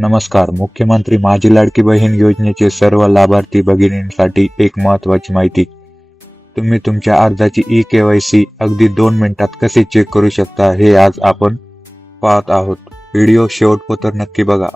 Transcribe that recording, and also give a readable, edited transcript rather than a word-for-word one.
नमस्कार. मुख्यमंत्री माझी लाडकी बहीण योजनेचे सर्व लाभार्थी भगिनींसाठी एक महत्त्वाची माहिती. तुम्ही तुमच्या अर्जाची eKYC अगदी 2 मिनिटात कसे चेक करू शकता हे आज आपण पाहत आहोत. व्हिडिओ शेवटपर्यंत नक्की बघा.